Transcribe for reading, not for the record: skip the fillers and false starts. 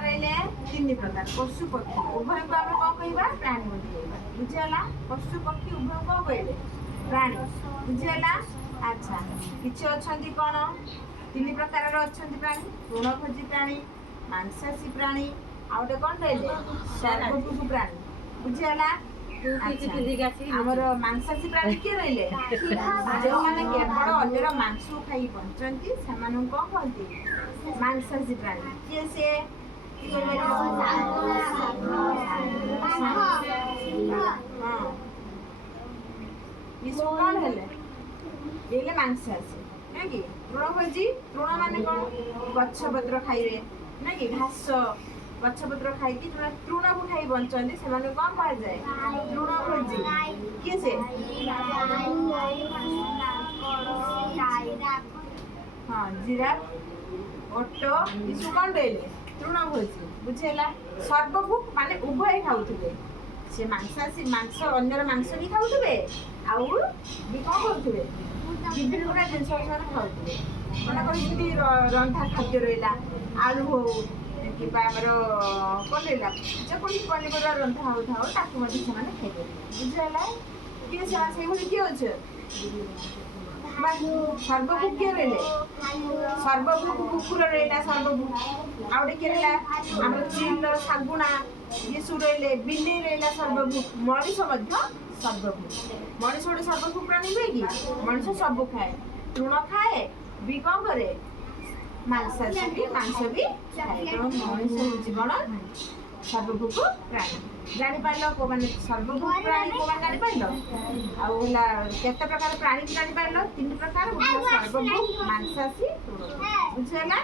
प्रकार रहिले तीन प्रकार पशु पक्षी उभय को आम कौन कहवा प्राणी बोली बुझीगला पशु पक्षी उभय कौन कहले प्राणी बुझीगला अच्छा किसी अच्छा कौन तीन प्रकार अच्छा प्राणी तृणभोजी प्राणी मांसाशी प्राणी आउटे कौन रहिले सर्वभुक प्राणी बुझीगला आमर मांसाशी प्राणी किए रहिले जो माने केवल अन्यर मांस खाई बंचती से कौन कहती मांसाशी प्राणी किए से इसको कौन हेले ये मांसाशी ना कि तृणभोजी तृण माने कौन गछपत्र खाइबे ना कि घास गछपत्र खाइकी तृण को खाई बंचती से कौन कह जाए तृणभोजी किए से हाँ जिराफ ओट इसको कौन रहिले तृणभोजी बुझेला सर्वभुक माने उभय खाउथिबे से मांसाशी मांस अन्यर मांस भी खाउथिबे आउ भी कौन करुथिबे विभिन्न प्रकार जिनस खाउथिबे मना करी रंधा खाद्य रहिला आलू हो कि आमर कौन रहा जेकोसी पनीपरिया रंधा होता ताकू खाइपर बुझेगा किए से किए अच्छे सर्वभुक किए रही सर्वभुक कुकुर रहा सर्वभुक आउटे किए रहा आम चिल शागुणा ये सब रही बिल्ली रहा सर्वभुक मनीष सर्वभुक मनीष गोटे सर्वभुक प्राणी हुए कि मनीष सब खाए तृण खाए भी कौन करे मांसाशी भी मांस भी खाए तेणु मनीष जीवन सर्वभुक प्राणी जापार को मैंने सर्वभुक प्राणी को जापार आउला केते प्रकार प्राणी जापार तीन प्रकार सर्वभुक मांसाशी बुझेगा।